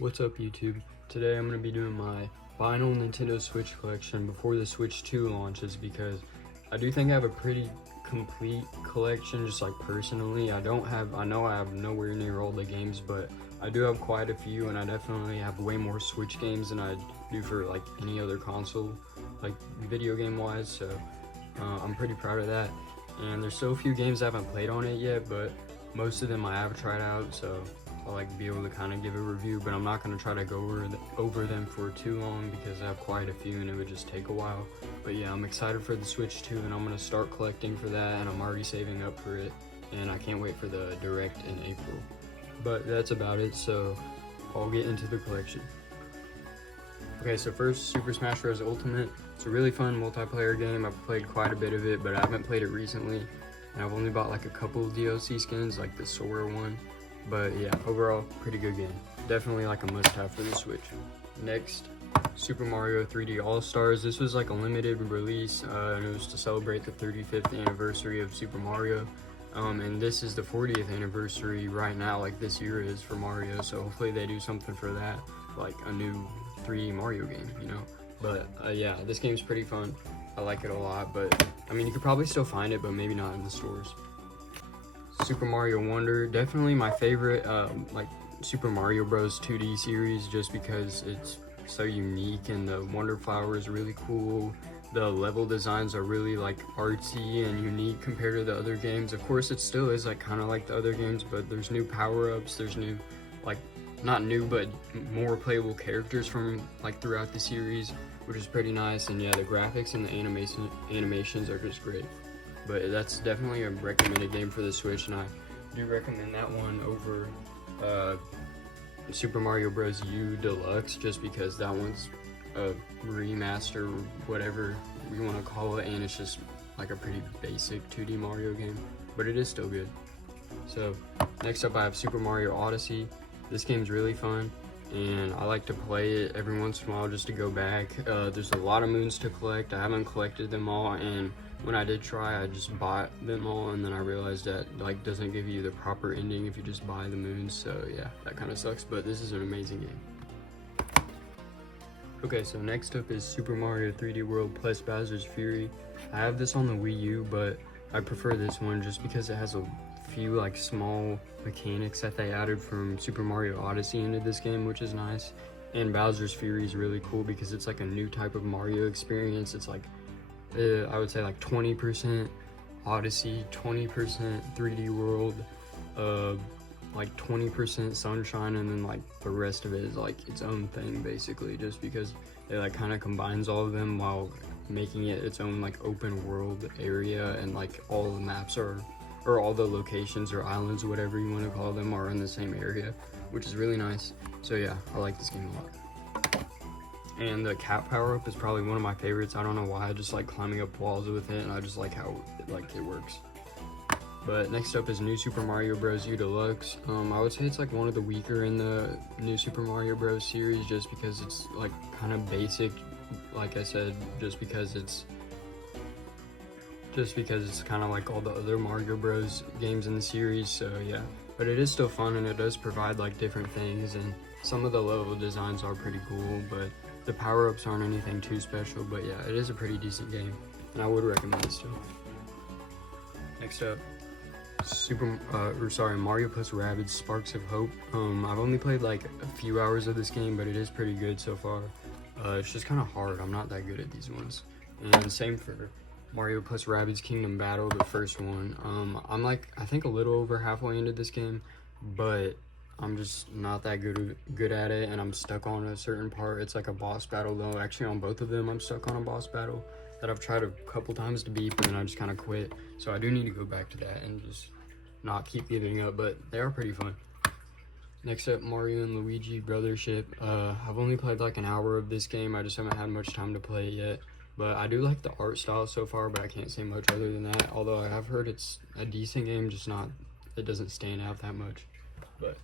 What's up, YouTube? Today I'm going to be doing my final Nintendo Switch collection before the Switch 2 launches, because I do think I have a pretty complete collection, just like personally. I know I have nowhere near all the games, but I do have quite a few, and I definitely have way more Switch games than I do for like any other console, like video game wise, so I'm pretty proud of that. And there's still a few games I haven't played on it yet, but most of them I have tried out, so I'll like be able to kind of give a review, but I'm not going to try to go over them for too long because I have quite a few and it would just take a while. But yeah, I'm excited for the Switch 2 and I'm going to start collecting for that, and I'm already saving up for it, and I can't wait for the Direct in April. But that's about it, so I'll get into the collection. Okay, so first, Super Smash Bros. Ultimate. It's a really fun multiplayer game. I've played quite a bit of it, but I haven't played it recently, and I've only bought like a couple of DLC skins, like the Sora one. But yeah, overall, pretty good game. Definitely like a must-have for the Switch. Next, Super Mario 3D All-Stars. This was like a limited release, and it was to celebrate the 35th anniversary of Super Mario. And this is the 40th anniversary right now, like this year is for Mario, so hopefully they do something for that, like a new 3D Mario game, you know? But yeah, this game's pretty fun. I like it a lot, but I mean, you could probably still find it, but maybe not in the stores. Super Mario Wonder, definitely my favorite like Super Mario Bros 2D series, just because it's so unique and the Wonder Flower is really cool. The level designs are really like artsy and unique compared to the other games. Of course, it still is like kind of like the other games, but there's new power-ups, there's new, like, not new, but more playable characters from like throughout the series, which is pretty nice. And yeah, the graphics and the animations are just great. But that's definitely a recommended game for the Switch, and I do recommend that one over Super Mario Bros. U Deluxe, just because that one's a remaster, whatever you want to call it, and it's just like a pretty basic 2D Mario game, but it is still good. So next up, I have Super Mario Odyssey. This game's really fun, and I like to play it every once in a while just to go back. There's a lot of moons to collect. I haven't collected them all, and when I did try, I just bought them all, and then I realized that like doesn't give you the proper ending if you just buy the moons, so yeah, that kind of sucks, but this is an amazing game. Okay, so next up is Super Mario 3D World plus Bowser's Fury. I have this on the Wii U, but I prefer this one just because it has a few like small mechanics that they added from Super Mario Odyssey into this game, which is nice. And Bowser's Fury is really cool because it's like a new type of Mario experience. It's like I would say like 20% Odyssey, 20% 3D World, like 20% Sunshine, and then like the rest of it is like its own thing basically, just because it like kind of combines all of them while making it its own like open world area, and like all the maps are, or all the locations or islands, whatever you want to call them, are in the same area, which is really nice. So yeah, I like this game a lot. And the cat power-up is probably one of my favorites. I don't know why, I just like climbing up walls with it, and I just like how it works. But next up is New Super Mario Bros. U Deluxe. I would say it's like one of the weaker in the New Super Mario Bros. Series, just because it's like kind of basic, like I said, just because it's kind of like all the other Mario Bros. Games in the series, so yeah. But it is still fun, and it does provide like different things, and some of the level designs are pretty cool, but the power-ups aren't anything too special. But yeah, it is a pretty decent game, and I would recommend it still. Next up, Mario plus Rabbids Sparks of Hope. I've only played like a few hours of this game, but it is pretty good so far. It's just kind of hard. I'm not that good at these ones. And same for Mario plus Rabbids Kingdom Battle, the first one. I'm like, I think a little over halfway into this game, but I'm just not that good at it, and I'm stuck on a certain part. It's like a boss battle though. Actually, on both of them, I'm stuck on a boss battle that I've tried a couple times to beat, but then I just kind of quit. So I do need to go back to that and just not keep giving up, but they are pretty fun. Next up, Mario and Luigi Brothership. I've only played like an hour of this game. I just haven't had much time to play it yet, but I do like the art style so far, but I can't say much other than that, although I have heard it's a decent game, just not, it doesn't stand out that much. But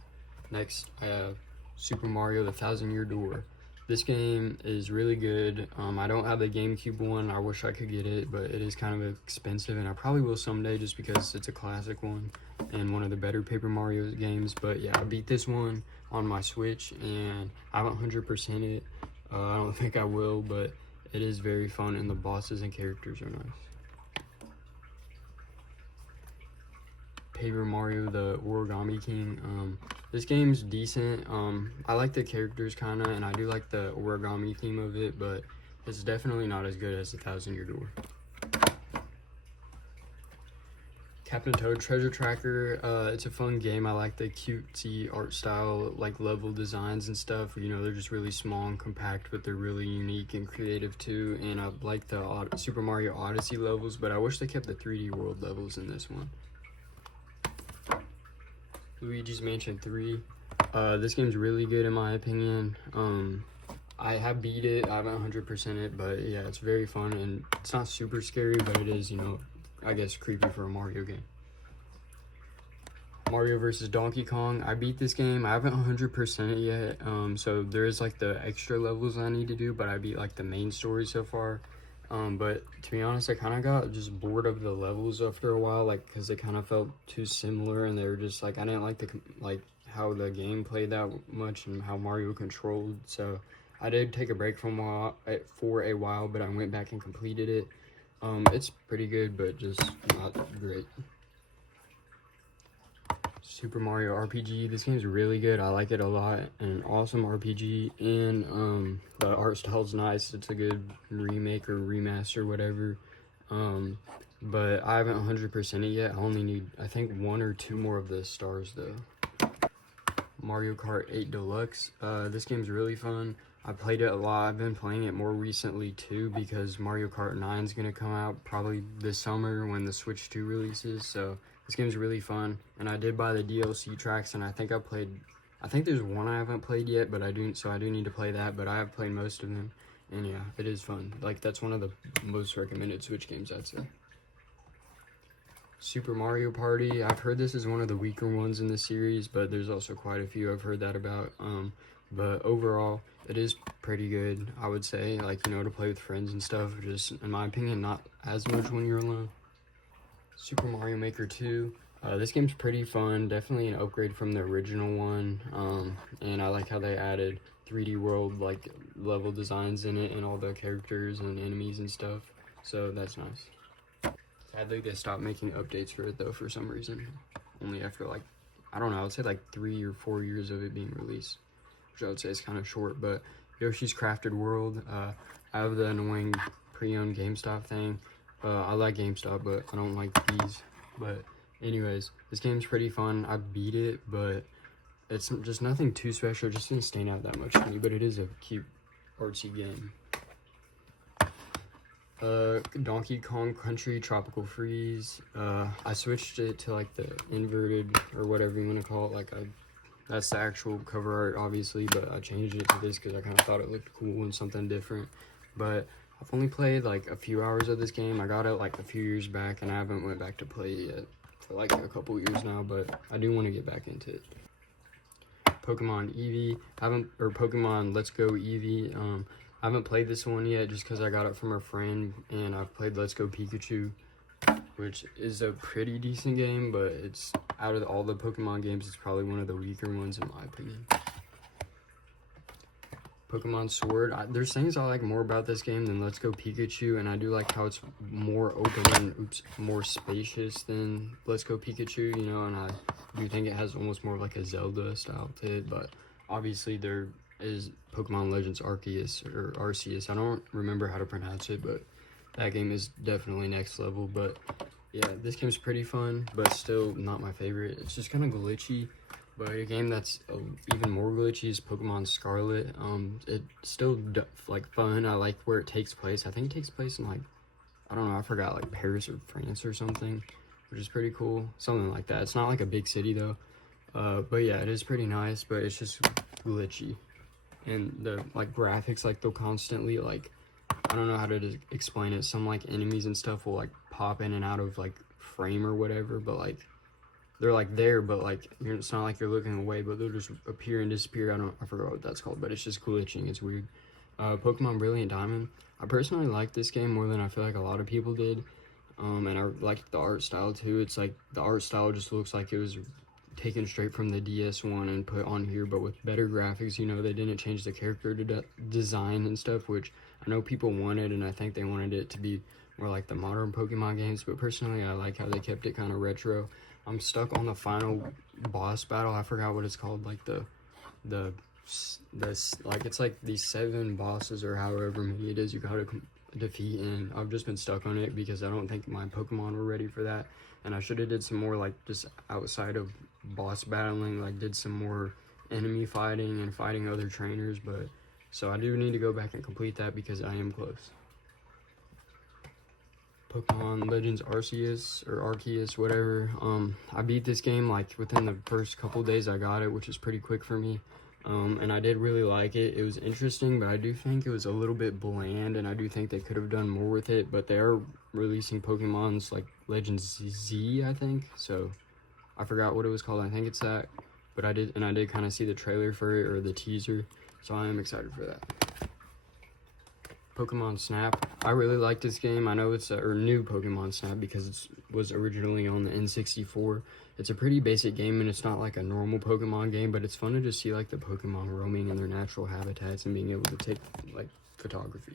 next, I have Super Mario The Thousand Year Door. This game is really good. I don't have the GameCube one. I wish I could get it, but it is kind of expensive, and I probably will someday just because it's a classic one and one of the better Paper Mario games. But yeah, I beat this one on my Switch, and I haven't 100% it. I don't think I will, but it is very fun, and the bosses and characters are nice. Paper Mario, the Origami King. This game's decent. I like the characters kinda, and I do like the origami theme of it, but it's definitely not as good as the Thousand Year Door. Captain Toad Treasure Tracker. It's a fun game. I like the cutesy art style, like level designs and stuff. You know, they're just really small and compact, but they're really unique and creative too. And I like the Super Mario Odyssey levels, but I wish they kept the 3D World levels in this one. Luigi's Mansion 3. This game's really good in my opinion. I have beat it. I haven't 100% it, but yeah, it's very fun, and it's not super scary, but it is, you know, I guess creepy for a Mario game. Mario vs. Donkey Kong. I beat this game. I haven't 100% it yet, so there's like the extra levels I need to do, but I beat like the main story so far. But to be honest, I kind of got just bored of the levels after a while, like because they kind of felt too similar, and they were just like, I didn't like how the game played that much and how Mario controlled. So I did take a break for a while, but I went back and completed it. It's pretty good, but just not great. Super Mario RPG. This game's really good. I like it a lot. An awesome RPG, and the art style's nice. It's a good remake or remaster, whatever. But I haven't 100% it yet. I only need, I think, 1 or 2 more of the stars though. Mario Kart 8 Deluxe. This game's really fun. I played it a lot. I've been playing it more recently too because Mario Kart 9 is gonna come out probably this summer when the Switch 2 releases. So this game's really fun, and I did buy the DLC tracks, and I think there's one I haven't played yet, but I do need to play that, but I have played most of them, and yeah, it is fun. Like, that's one of the most recommended Switch games, I'd say. Super Mario Party. I've heard this is one of the weaker ones in the series, but there's also quite a few I've heard that about. But overall, it is pretty good, I would say, like, you know, to play with friends and stuff. Just, in my opinion, not as much when you're alone. Super Mario Maker 2. This game's pretty fun, definitely an upgrade from the original one, and I like how they added 3D World, like, level designs in it, and all the characters and enemies and stuff, so that's nice. Sadly, they stopped making updates for it, though, for some reason, only after, like, I don't know, I would say, like, 3 or 4 years of it being released, which I would say is kind of short. But Yoshi's Crafted World, I have the annoying pre-owned GameStop thing. I like GameStop, but I don't like these. But anyways, this game's pretty fun. I beat it, but it's just nothing too special. It just didn't stand out that much to me, but it is a cute, artsy game. Donkey Kong Country Tropical Freeze. I switched it to like the inverted, or whatever you want to call it. Like, that's the actual cover art, obviously, but I changed it to this because I kind of thought it looked cool and something different. But I've only played like a few hours of this game. I got it like a few years back, and I haven't went back to play it yet for like a couple years now, but I do want to get back into it. Pokemon Eevee. Pokemon Let's Go Eevee. I haven't played this one yet just because I got it from a friend, and I've played Let's Go Pikachu, which is a pretty decent game, but it's, out of all the Pokemon games, it's probably one of the weaker ones in my opinion. Pokemon Sword. There's things I like more about this game than Let's Go Pikachu, and I do like how it's more open and more spacious than Let's Go Pikachu, you know, and I do think it has almost more of like a Zelda style to it, but obviously there is Pokemon Legends Arceus, or Arceus. I don't remember how to pronounce it, but that game is definitely next level. But yeah, this game's pretty fun, but still not my favorite. It's just kind of glitchy. But a game that's even more glitchy is Pokemon Scarlet. It's still like fun. I like where it takes place. I think it takes place in like, I don't know, I forgot, like Paris or France or something, which is pretty cool. Something like that. It's not like a big city though. But yeah, it is pretty nice, but it's just glitchy. And the like graphics, like they'll constantly like, I don't know how to explain it. Some like enemies and stuff will like pop in and out of like frame or whatever, but like they're like there, but like it's not like you're looking away, but they'll just appear and disappear. I forgot what that's called, but it's just glitching. It's weird. Pokemon Brilliant Diamond. I personally like this game more than I feel like a lot of people did. And I liked the art style too. It's like the art style just looks like it was taken straight from the DS one and put on here, but with better graphics. You know, they didn't change the character design and stuff, which I know people wanted, and I think they wanted it to be more like the modern Pokemon games. But personally, I like how they kept it kind of retro. I'm stuck on the final boss battle. I forgot what it's called, like like it's like these 7 bosses or however many it is you gotta defeat, and I've just been stuck on it because I don't think my Pokemon were ready for that, and I should have did some more like just outside of boss battling, like did some more enemy fighting and fighting other trainers. But so I do need to go back and complete that because I am close. Pokemon Legends Arceus or Arceus, whatever. I beat this game like within the first couple days I got it, which is pretty quick for me. And I did really like it. It was interesting, but I do think it was a little bit bland, and I do think they could have done more with it. But they are releasing Pokemons like Legends Z, I think. So I forgot what it was called. I think it's that. But I did kind of see the trailer for it, or the teaser. So I am excited for that. Pokemon Snap. I really like this game. I know it's or new Pokemon Snap because it was originally on the N64. It's a pretty basic game, and it's not like a normal Pokemon game, but it's fun to just see like the Pokemon roaming in their natural habitats and being able to take like photography.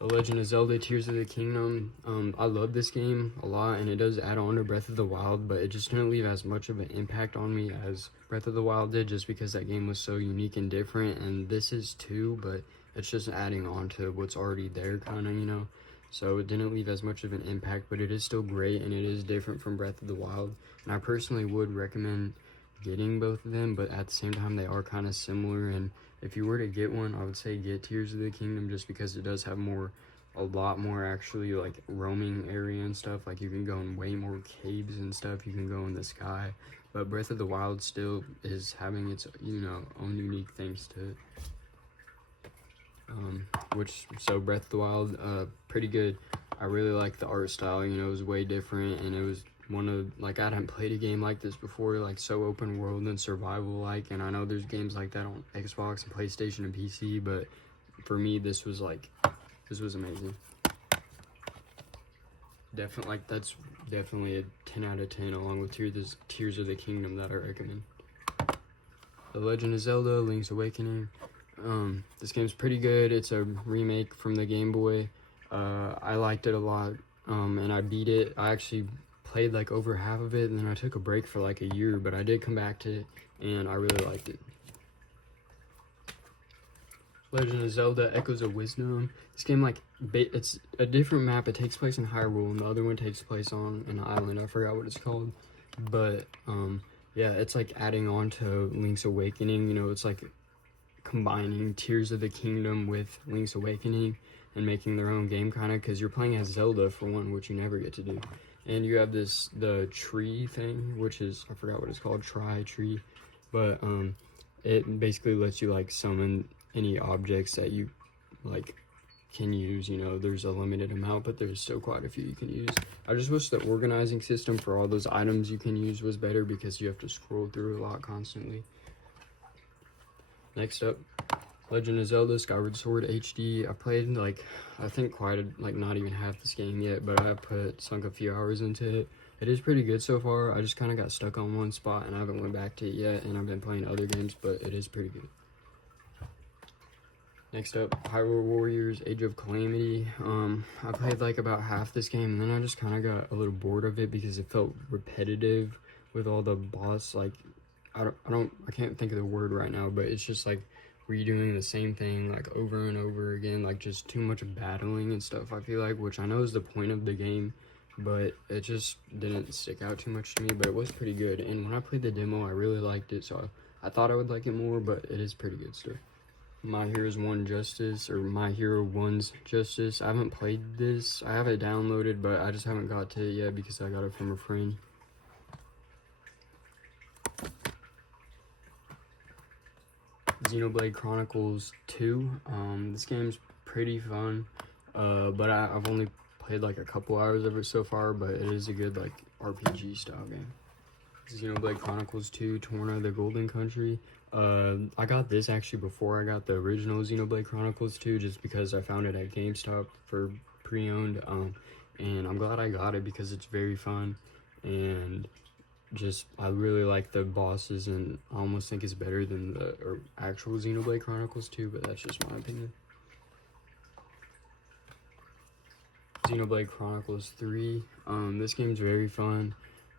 The Legend of Zelda Tears of the Kingdom. I love this game a lot, and it does add on to Breath of the Wild, but it just didn't leave as much of an impact on me as Breath of the Wild did, just because that game was so unique and different, and this is too, but it's just adding on to what's already there, kind of, you know. So it didn't leave as much of an impact, but it is still great, and it is different from Breath of the Wild. And I personally would recommend getting both of them, but at the same time, they are kind of similar. And if you were to get one, I would say get Tears of the Kingdom, just because it does have a lot more actually like roaming area and stuff. Like you can go in way more caves and stuff. You can go in the sky. But Breath of the Wild still is having its, you know, own unique things to it. So Breath of the Wild, pretty good. I really like the art style, you know, it was way different, and it was one of, like, I hadn't played a game like this before, like, so open world and survival-like, and I know there's games like that on Xbox and PlayStation and PC, but for me, this was amazing. That's definitely a 10 out of 10, along with Tears of the Kingdom that I recommend. The Legend of Zelda, Link's Awakening. This game's pretty good. It's a remake from the Game Boy. I liked it a lot, and I beat it. I actually played like over half of it, and then I took a break for like a year, but I did come back to it, and I really liked it. Legend of Zelda Echoes of Wisdom. This game, like, it's a different map. It takes place in Hyrule, and the other one takes place on an island. I forgot what it's called, but yeah, it's like adding on to Link's Awakening. You know, it's like combining Tears of the Kingdom with Link's Awakening and making their own game, kind of, because you're playing as Zelda for one, which you never get to do. And you have the tree thing, which is, I forgot what it's called, Tree, but it basically lets you like summon any objects that you like can use. You know, there's a limited amount, but there's still quite a few you can use. I just wish the organizing system for all those items you can use was better, because you have to scroll through a lot constantly. Next up, Legend of Zelda Skyward Sword HD. I played like, I think not even half this game yet, but I sunk a few hours into it. It is pretty good so far. I just kind of got stuck on one spot and I haven't went back to it yet, and I've been playing other games, but it is pretty good. Next up, Hyrule Warriors Age of Calamity. I played like about half this game, and then I just kind of got a little bored of it because it felt repetitive with all the boss, like, I can't think of the word right now, but it's just like redoing the same thing like over and over again, like just too much battling and stuff, I feel like, which I know is the point of the game, but it just didn't stick out too much to me. But it was pretty good, and when I played the demo, I really liked it, so I thought I would like it more, but it is pretty good still. My Hero's One Justice, or My Hero One's Justice. I haven't played this. I have it downloaded, but I just haven't got to it yet because I got it from a friend. Xenoblade Chronicles 2. This game's pretty fun, but I've only played like a couple hours of it so far, but it is a good like RPG style game. Xenoblade Chronicles 2, Torna, the Golden Country. I got this actually before I got the original Xenoblade Chronicles 2, just because I found it at GameStop for pre-owned, and I'm glad I got it because it's very fun, and just I really like the bosses, and I almost think it's better than the actual Xenoblade Chronicles 2, but that's just my opinion. Xenoblade Chronicles 3. This game's very fun.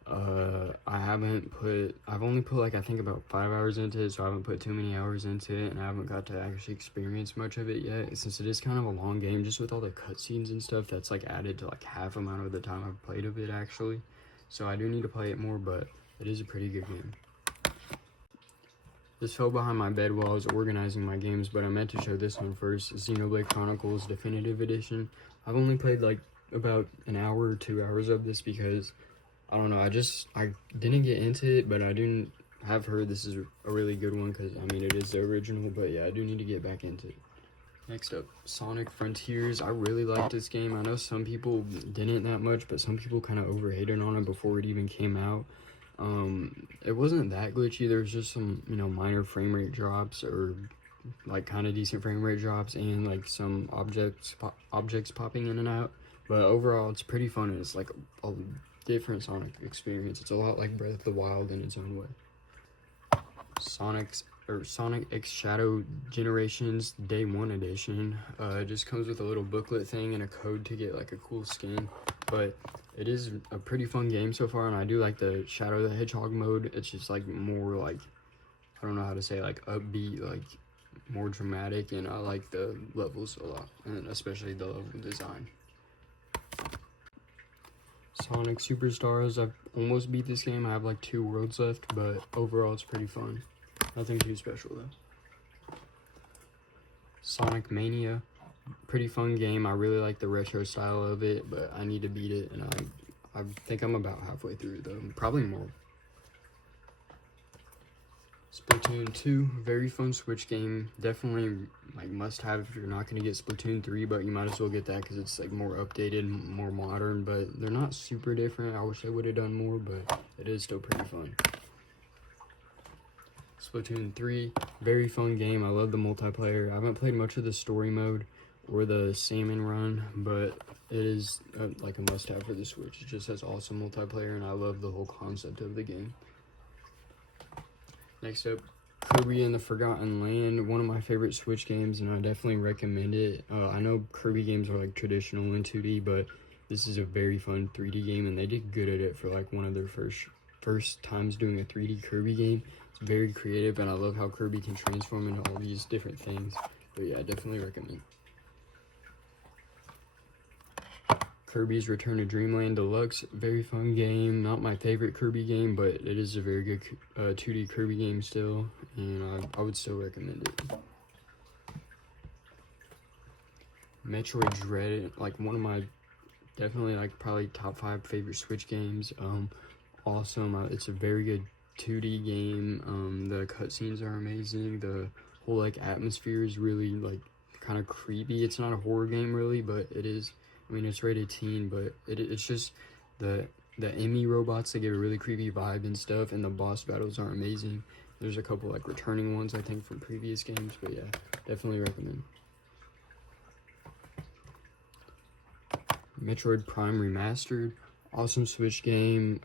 I've only put like I think about 5 hours into it, so I haven't put too many hours into it, and I haven't got to actually experience much of it yet, since it is kind of a long game, just with all the cutscenes and stuff that's like added to like half amount of the time I've played of it actually. So I do need to play it more, but it is a pretty good game. This fell behind my bed while I was organizing my games, but I meant to show this one first. Xenoblade Chronicles Definitive Edition. I've only played like about an hour or 2 hours of this because I don't know, I didn't get into it, but I have heard this is a really good one because, I mean, it is the original, but yeah, I do need to get back into it. Next up, Sonic Frontiers. I really like this game. I know some people didn't that much, but some people kind of overhated on it before it even came out. It wasn't that glitchy. There was just some, minor frame rate drops, or like kind of decent frame rate drops, and like some objects popping in and out. But overall, it's pretty fun, and it's like a different Sonic experience. It's a lot like Breath of the Wild in its own way. Sonic X Shadow Generations Day 1 Edition. It just comes with a little booklet thing and a code to get like a cool skin, but it is a pretty fun game so far, and I do like the Shadow the Hedgehog mode. It's just like more like, I don't know how to say, like upbeat, like more dramatic, and I like the levels a lot, and especially the level design. Sonic Superstars. I've almost beat this game. I have like 2 worlds left, but overall it's pretty fun. Nothing too special though. Sonic Mania. Pretty fun game. I really like the retro style of it, but I need to beat it, and I think I'm about halfway through though. Probably more. Splatoon 2, very fun Switch game. Definitely like must have if you're not going to get Splatoon 3, but you might as well get that because it's like more updated, more modern, but they're not super different. I wish they would have done more, but it is still pretty fun. Splatoon 3, very fun game. I love the multiplayer. I haven't played much of the story mode or the salmon run, but it is like a must-have for the Switch. It just has awesome multiplayer, and I love the whole concept of the game. Next up, Kirby and the Forgotten Land, one of my favorite Switch games, and I definitely recommend it. I know Kirby games are like traditional in 2D, but this is a very fun 3D game, and they did good at it for like one of their first times doing a 3D Kirby game. It's very creative, and I love how Kirby can transform into all these different things. But yeah, I definitely recommend. Kirby's Return to Dreamland Deluxe, very fun game. Not my favorite Kirby game, but it is a very good 2D Kirby game still, and I would still recommend it. Metroid Dread, like one of my definitely like probably top 5 favorite Switch games. Awesome. It's a very good 2D game. The cutscenes are amazing. The whole like atmosphere is really like kind of creepy. It's not a horror game really, but it is. I mean, it's rated teen, but it's just the Emmy robots, they give a really creepy vibe and stuff, and the boss battles are amazing. There's a couple like returning ones I think from previous games, but yeah, definitely recommend. Metroid Prime Remastered, awesome Switch game.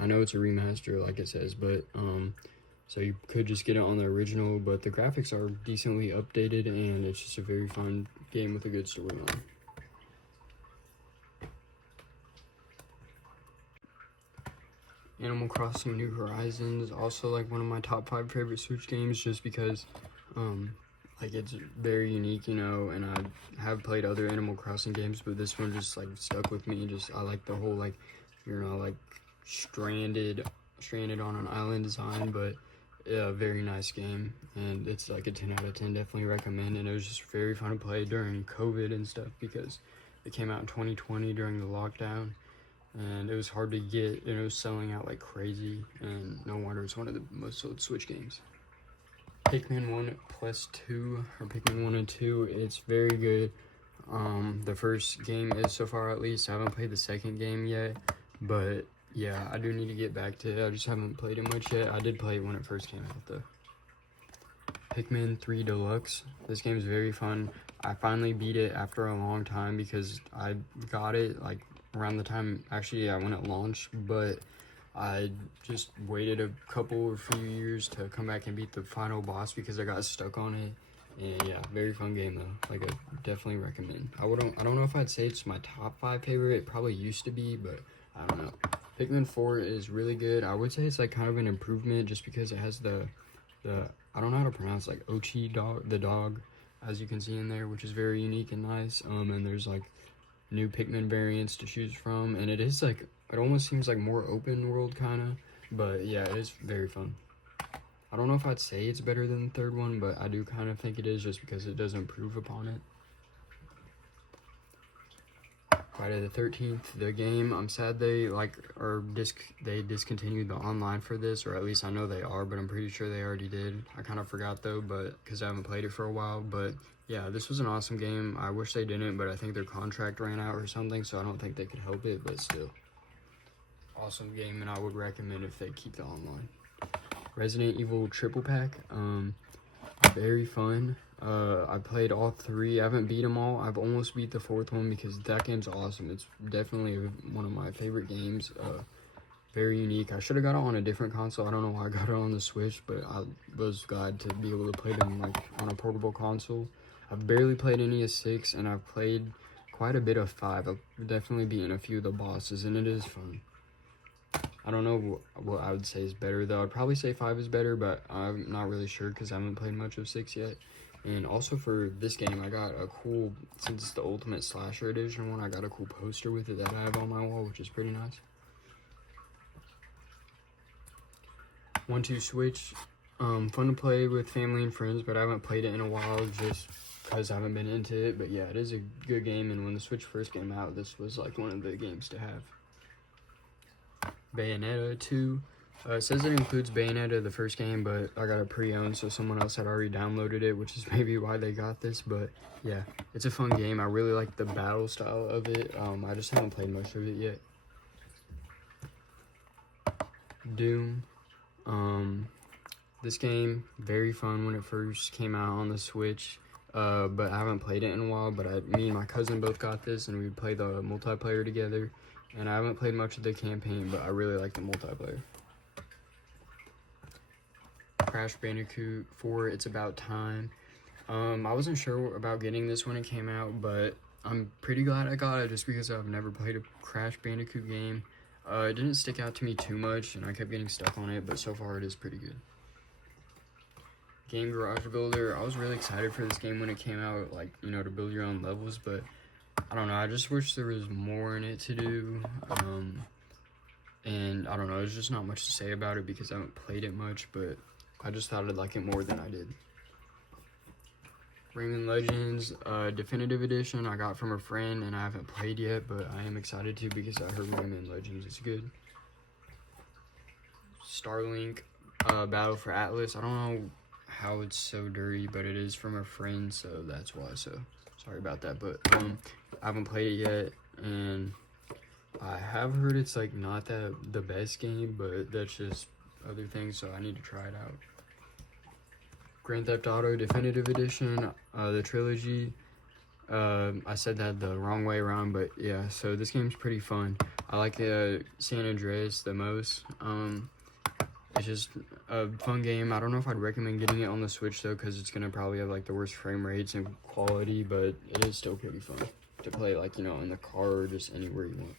I know it's a remaster like it says, but so you could just get it on the original, but the graphics are decently updated, and it's just a very fun game with a good storyline. Animal Crossing New Horizons, also like one of my top 5 favorite Switch games, just because like it's very unique, and I have played other Animal Crossing games, but this one just like stuck with me. I like the whole like like stranded on an island design, but yeah, very nice game, and it's like a 10 out of 10. Definitely recommend. And it was just very fun to play during COVID and stuff because it came out in 2020 during the lockdown, and it was hard to get, and it was selling out like crazy, and no wonder it's one of the most sold Switch games. Pikmin 1 plus 2, or Pikmin 1 and 2, it's very good. The first game is so far, at least. I haven't played the second game yet, but yeah, I do need to get back to it. I just haven't played it much yet. I did play it when it first came out though. Pikmin 3 Deluxe. This game is very fun. I finally beat it after a long time because I got it like around the time, actually, yeah, when it launched, but I just waited a couple or few years to come back and beat the final boss because I got stuck on it. And yeah, very fun game though. Like, I definitely recommend. I don't know if I'd say it's my top 5 favorite. It probably used to be, but I don't know. Pikmin 4 is really good. I would say it's like kind of an improvement just because it has the I don't know how to pronounce, like, Ochi dog, the dog, as you can see in there, which is very unique and nice. And there's like new Pikmin variants to choose from, and it is like, it almost seems like more open world kind of, but yeah, it is very fun. I don't know if I'd say it's better than the third one, but I do kind of think it is just because it does improve upon it. Friday the 13th, the game, I'm sad they they discontinued the online for this, or at least I know they are, but I'm pretty sure they already did. I kind of forgot though, but because I haven't played it for a while. But yeah, this was an awesome game. I wish they didn't, but I think their contract ran out or something, so I don't think they could help it, but still. Awesome game, and I would recommend if they keep the online. Resident Evil Triple Pack, very fun. I played all 3. I haven't beat them all. I've almost beat the 4th one because that game's awesome. It's definitely one of my favorite games. Very unique. I should have got it on a different console. I don't know why I got it on the Switch, but I was glad to be able to play them like on a portable console. I've barely played any of 6, and I've played quite a bit of 5. I've definitely beaten a few of the bosses, and it is fun. I don't know what I would say is better though. I'd probably say 5 is better, but I'm not really sure because I haven't played much of 6 yet. And also for this game, I got a cool, since it's the Ultimate Slasher Edition one, I got a cool poster with it that I have on my wall, which is pretty nice. 1-2 Switch, fun to play with family and friends, but I haven't played it in a while just because I haven't been into it. But yeah, it is a good game, and when the Switch first came out, this was like one of the games to have. Bayonetta 2. It says it includes Bayonetta, the first game, but I got it pre-owned, so someone else had already downloaded it, which is maybe why they got this. But yeah, it's a fun game. I really like the battle style of it. I just haven't played much of it yet. Doom. This game, very fun when it first came out on the Switch, but I haven't played it in a while. But me and my cousin both got this, and we play the multiplayer together. And I haven't played much of the campaign, but I really like the multiplayer. Crash Bandicoot 4, It's About Time. I wasn't sure about getting this when it came out, but I'm pretty glad I got it just because I've never played a Crash Bandicoot game. It didn't stick out to me too much, and I kept getting stuck on it, but so far it is pretty good. Game Garage Builder. I was really excited for this game when it came out, like, you know, to build your own levels, but I don't know, I just wish there was more in it to do, and I don't know, there's just not much to say about it because I haven't played it much, but I just thought I'd like it more than I did. Rayman Legends Definitive Edition I got from a friend, and I haven't played yet, but I am excited to because I heard Rayman Legends is good. Starlink Battle for Atlas. I don't know how it's so dirty, but it is from a friend, so that's why, so sorry about that. But I haven't played it yet, and I have heard it's like not the best game, but that's just other things, so I need to try it out. Grand Theft Auto Definitive Edition, the trilogy. I said that the wrong way around, but yeah, so this game's pretty fun. I like San Andreas the most. It's just a fun game. I don't know if I'd recommend getting it on the Switch though, because it's gonna probably have like the worst frame rates and quality, but it is still pretty fun to play, like, you know, in the car or just anywhere you want.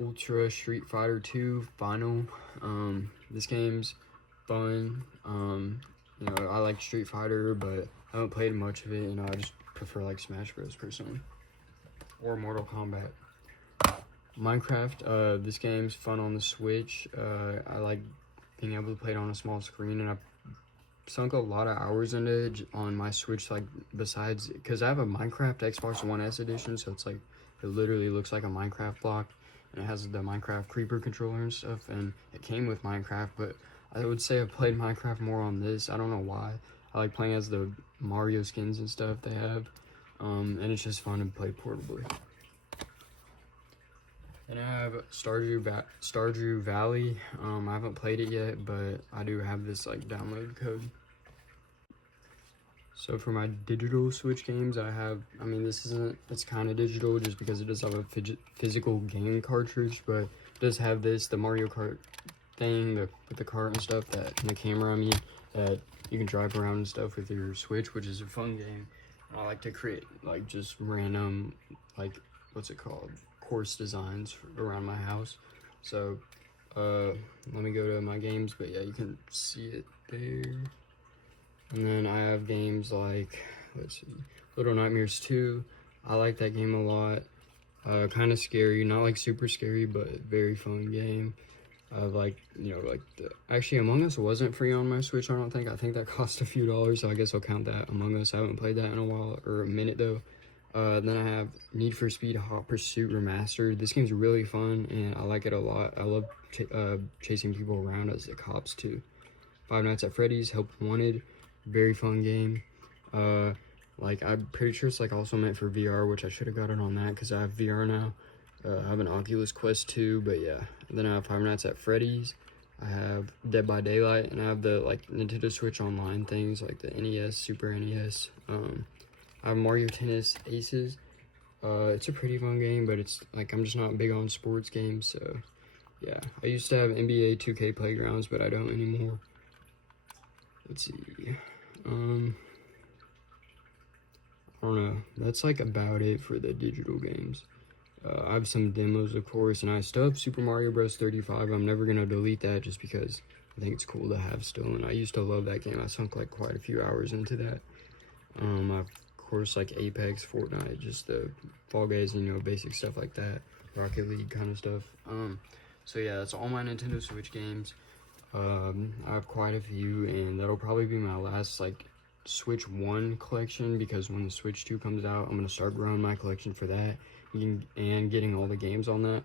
Ultra Street Fighter 2 Final. This game's fun. You know, I like Street Fighter, but I haven't played much of it. You know, I just prefer like Smash Bros. Personally, or Mortal Kombat. Minecraft. This game's fun on the Switch. I like being able to play it on a small screen, and I've sunk a lot of hours into it on my Switch. Like, besides, because I have a Minecraft Xbox One S edition, so it's like it literally looks like a Minecraft block, and it has the Minecraft creeper controller and stuff, and it came with Minecraft, but I would say I've played Minecraft more on this. I don't know why. I like playing as the Mario skins and stuff they have, and it's just fun to play portably. And I have Stardew Valley. I haven't played it yet, but I do have this like download code. So for my digital Switch games, I mean, it's kind of digital just because it does have a physical game cartridge, but it does have the Mario Kart thing, with the cart and stuff, and the camera, I mean, that you can drive around and stuff with your Switch, which is a fun game. I like to create, like, just random, like, what's it called, course designs around my house. So, let me go to my games, but yeah, you can see it there. And then I have games like, let's see, Little Nightmares 2. I like that game a lot. Kind of scary, not like super scary, but very fun game. Actually, Among Us wasn't free on my Switch, I don't think. I think that cost a few dollars, so I guess I'll count that. Among Us, I haven't played that in a while, or a minute though. Then I have Need for Speed Hot Pursuit Remastered. This game's really fun, and I like it a lot. I love chasing people around as the cops too. Five Nights at Freddy's, Help Wanted. Very fun game. I'm pretty sure it's like also meant for VR, which I should have got it on that because I have VR now. I have an Oculus Quest 2, but yeah. And then I have Five Nights at Freddy's. I have Dead by Daylight, and I have the like Nintendo Switch Online things like the NES, Super NES. I have Mario Tennis Aces. It's a pretty fun game, but it's like I'm just not big on sports games, so yeah. I used to have NBA 2K Playgrounds, but I don't anymore. Let's see. I don't know. That's like about it for the digital games. I have some demos, of course, and I still have Super Mario Bros. 35. I'm never gonna delete that just because I think it's cool to have still, and I used to love that game. I sunk like quite a few hours into that. Of course, like Apex, Fortnite, just the Fall Guys, basic stuff like that, Rocket League kind of stuff. So yeah, that's all my Nintendo Switch games. I have quite a few, and that'll probably be my last like Switch 1 collection, because when the Switch 2 comes out, I'm gonna start growing my collection for that and getting all the games on that.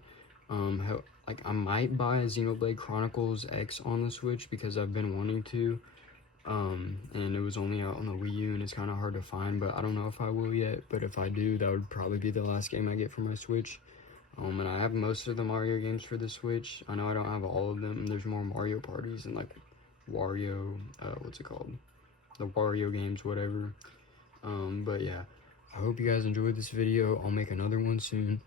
I might buy Xenoblade Chronicles X on the Switch because I've been wanting to, and it was only out on the Wii U, and it's kind of hard to find, but I don't know if I will yet. But if I do, that would probably be the last game I get for my Switch. And I have most of the Mario games for the Switch. I know I don't have all of them. There's more Mario parties and like Wario, what's it called? The Wario games, whatever. But yeah, I hope you guys enjoyed this video. I'll make another one soon.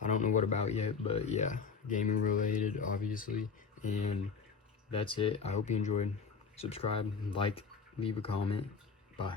I don't know what about yet, but yeah, gaming related, obviously. And that's it. I hope you enjoyed. Subscribe, like, leave a comment. Bye.